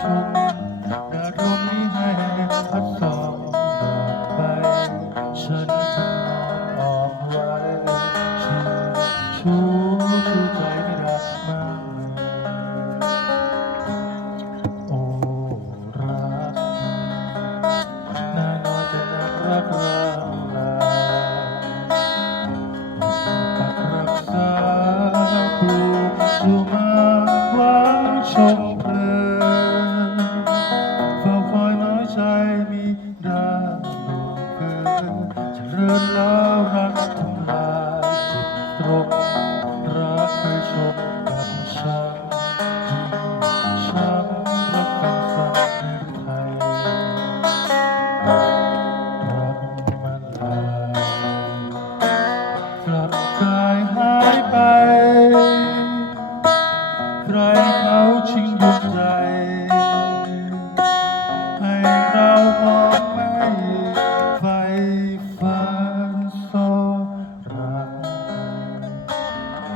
ছন্দ good love.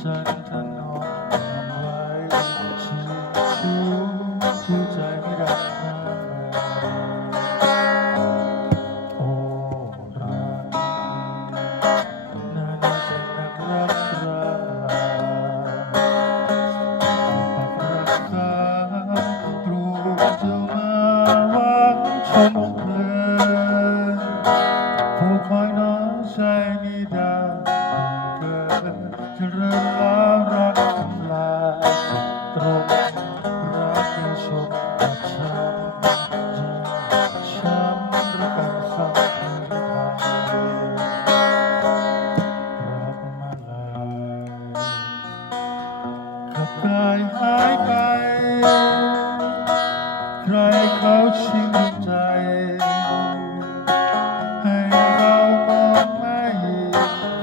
ฉันถนอมไว้ฉันชู้ชื่ใจไม่รักมากโอ้รักนานาใจรักรักรักรักรักรู้เจ้ามาวังชมเพลินผู้คอยน้องใจมีด้ กายหายไป ใครเขาชิงใจ ให้เรามองไม่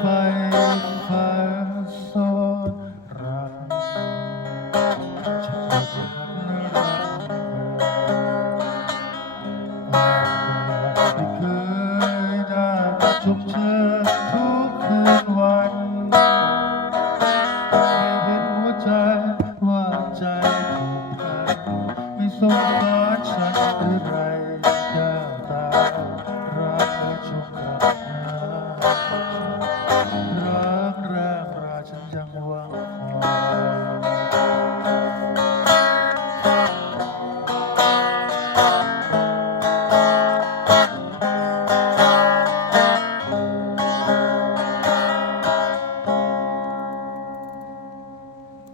ไปผาซ่อนรักจะากนั้นรักไม่เคยได้จบเชย 错